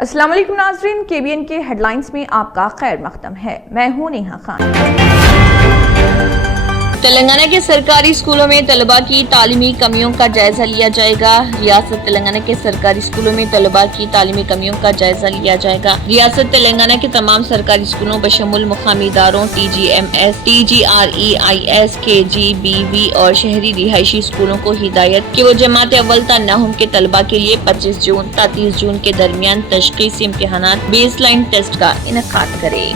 अस्सलाम वालेकुम नाज़रीन, KBN के हेडलाइंस में आपका खैर मक़दम है। मैं हूं नेहा खान। तेलंगाना के सरकारी स्कूलों में तलबा की तालीमी कमियों का जायजा लिया जाएगा। रियासत तेलंगाना के सरकारी स्कूलों में तलबा की तालीमी कमियों का जायजा लिया जाएगा। रियासत तेलंगाना के तमाम सरकारी स्कूलों बशमुल मुकामी इदारों TGMS, TGREIS, KG, BV और शहरी रिहायशी स्कूलों को हिदायत कि वो जमात अव्वल ता नहम के तलबा के लिए 25 जून ता 30 जून के दरमियान तशख़ीसी इम्तिहानात बेसलाइन टेस्ट का इनेकाद करे।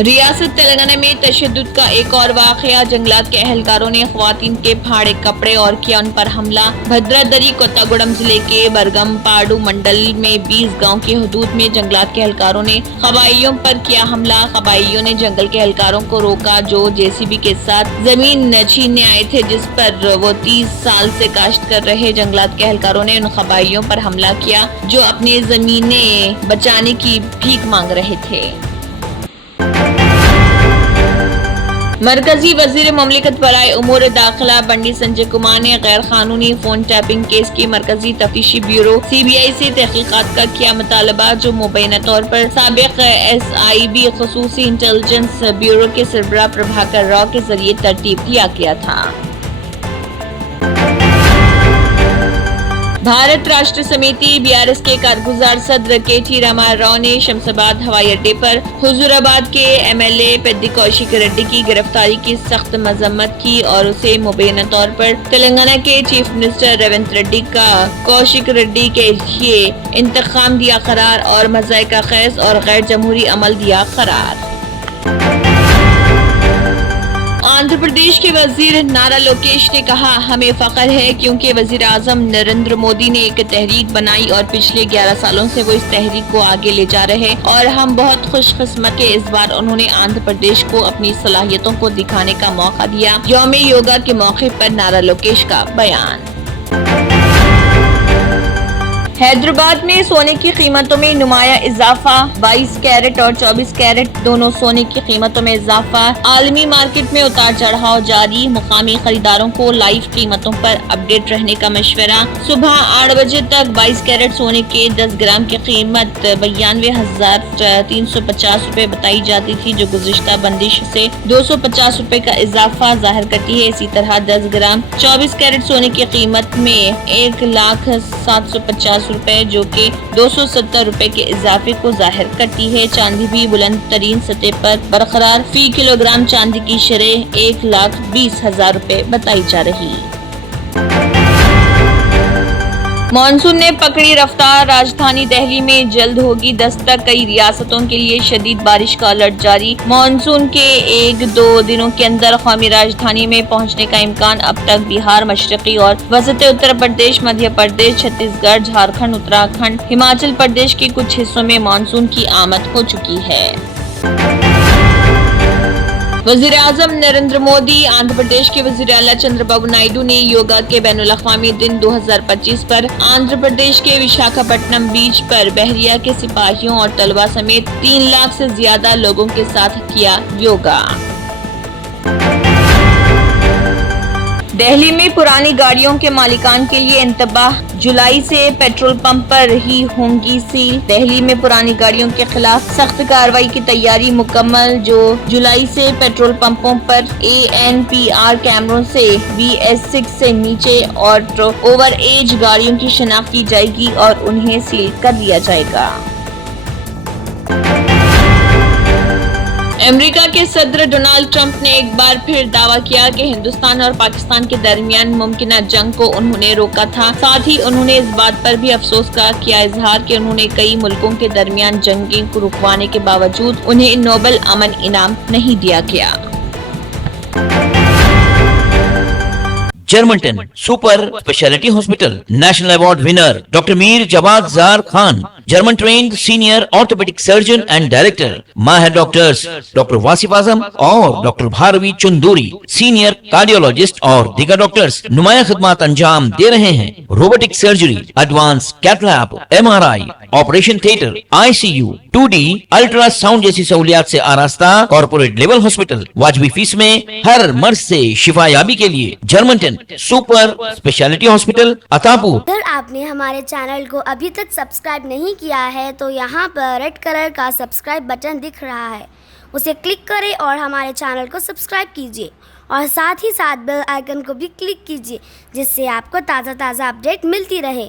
रियासत तेलंगाना में तशद्दुद का एक और वाक़या। जंगलात के अहलकारों ने ख़वातीन के फाड़े कपड़े और किया उन पर हमला। भद्रादरी कोत्तागुड़म जिले के बरगमपाडु मंडल में 20 गांव की हदूद में जंगलात के अहलकारों ने क़बाइलियों पर किया हमला। क़बाइलियों ने जंगल के अहलकारों को रोका जो JCB के साथ जमीन छीनने आए थे, जिस पर वो 30 साल से काश्त कर रहे जंगलात के अहलकारों ने उन क़बाइलियों पर हमला किया जो अपनी जमीनें बचाने की भीख मांग रहे थे। मरकजी वजीर ममलिकत बराए उमूर दाखिला बंडी संजय कुमार ने गैर कानूनी फोन टैपिंग केस की मरकजी तफ्तीशी ब्यूरो CBI से तहकीकात का किया मुतालबा, जो मुबैना तौर पर साबिक SIB खसूसी इंटेलिजेंस ब्यूरो के सरबराह प्रभाकर राव के जरिए तरतीब दिया गया था। भारत राष्ट्र समिति BRS के कारगुजार सदर KT रामाराव ने शमशाबाद हवाई अड्डे पर हुजूराबाद के MLA पेद्दी कौशिक रेड्डी की गिरफ्तारी की सख्त मजम्मत की और उसे मुबैना तौर पर तेलंगाना के चीफ मिनिस्टर रेवंत रेड्डी का कौशिक रेड्डी के लिए इंतकाम दिया करार और मज़ाइका खैज और गैर जमहूरी अमल दिया करार। आंध्र प्रदेश के वजीर नारा लोकेश ने कहा, हमें फख्र है क्योंकि वजीर आजम नरेंद्र मोदी ने एक तहरीक बनाई और पिछले 11 सालों से वो इस तहरीक को आगे ले जा रहे हैं और हम बहुत खुशकिस्मत के इस बार उन्होंने आंध्र प्रदेश को अपनी सलाहियतों को दिखाने का मौका दिया। यौम योगा के मौके पर नारा लोकेश का बयान। हैदराबाद में सोने की कीमतों में नुमाया इजाफा। 22 कैरेट और 24 कैरेट दोनों सोने की कीमतों में इजाफा। आलमी मार्केट में उतार चढ़ाव जारी। मुकामी खरीदारों को लाइव कीमतों पर अपडेट रहने का मशवरा। सुबह 8 बजे तक 22 कैरेट सोने के 10 ग्राम की कीमत 92,350 रुपए बताई जाती थी, जो गुज़िश्ता बंदिश से 250 रुपए का इजाफा जाहिर करती है। इसी तरह 10 ग्राम 24 कैरेट सोने की कीमत में 1,750 रुपए जो कि 270 रुपए के इजाफे को जाहिर करती है। चांदी भी बुलंद तरीन सतह पर बरकरार। फी किलोग्राम चांदी की शरह 1,20,000 रुपए बताई जा रही। मॉनसून ने पकड़ी रफ्तार। राजधानी दिल्ली में जल्द होगी दस्तक। कई रियासतों के लिए शदीद बारिश का अलर्ट जारी। मॉनसून के 1-2 दिनों के अंदर कौमी राजधानी में पहुंचने का इम्कान। अब तक बिहार, मशरकी और वसत उत्तर प्रदेश, मध्य प्रदेश, छत्तीसगढ़, झारखंड, उत्तराखंड, हिमाचल प्रदेश के कुछ हिस्सों में मॉनसून की आमद हो चुकी है। वज़ीर आज़म नरेंद्र मोदी, आंध्र प्रदेश के वज़ीर आला चंद्रबाबू नायडू ने योगा के बैनुल अक़वामी दिन 2025 पर आंध्र प्रदेश के विशाखापट्टनम बीच पर बहरिया के सिपाहियों और तलबा समेत 3 लाख से ज्यादा लोगों के साथ किया योगा। दिल्ली में पुरानी गाड़ियों के मालिकान के लिए इंतबाह। जुलाई से पेट्रोल पंप पर ही होंगी सील। दिल्ली में पुरानी गाड़ियों के खिलाफ सख्त कार्रवाई की तैयारी मुकम्मल। जो जुलाई से पेट्रोल पंपों पर ANPR कैमरों से VS6 से नीचे और ओवर एज गाड़ियों की शिनाख्त की जाएगी और उन्हें सील कर दिया जाएगा। अमेरिका के सदर डोनाल्ड ट्रंप ने एक बार फिर दावा किया कि हिंदुस्तान और पाकिस्तान के दरमियान मुमकिना जंग को उन्होंने रोका था। साथ ही उन्होंने इस बात पर भी अफसोस का किया इजहार कि उन्होंने कई मुल्कों के दरमियान जंगें को रुकवाने के बावजूद उन्हें नोबेल अमन इनाम नहीं दिया गया। Germanton super specialty hospital national award winner doctor Mir Jawad Zar Khan German trained senior orthopedic surgeon and director, माहिर डॉक्टर्स डॉक्टर वासिफ आजम और doctor Bharvi Chanduri, senior cardiologist और दीगर डॉक्टर्स नुमाया खिदमत अंजाम दे रहे हैं। Robotic surgery, advance cath lab, MRI, operation theatre, ICU, 2D ultrasound जैसी सहूलियात से आरास्ता कॉर्पोरेट लेवल हॉस्पिटल, वाजबी फीस में हर मर्ज से शिफायाबी के लिए Germanton super specialty hospital Attapur. अगर आपने हमारे चैनल को अभी तक सब्सक्राइब नहीं किया है तो यहाँ पर रेड कलर का सब्सक्राइब बटन दिख रहा है, उसे क्लिक करें और हमारे चैनल को सब्सक्राइब कीजिए और साथ ही साथ बेल आइकन को भी क्लिक कीजिए, जिससे आपको ताज़ा अपडेट मिलती रहे।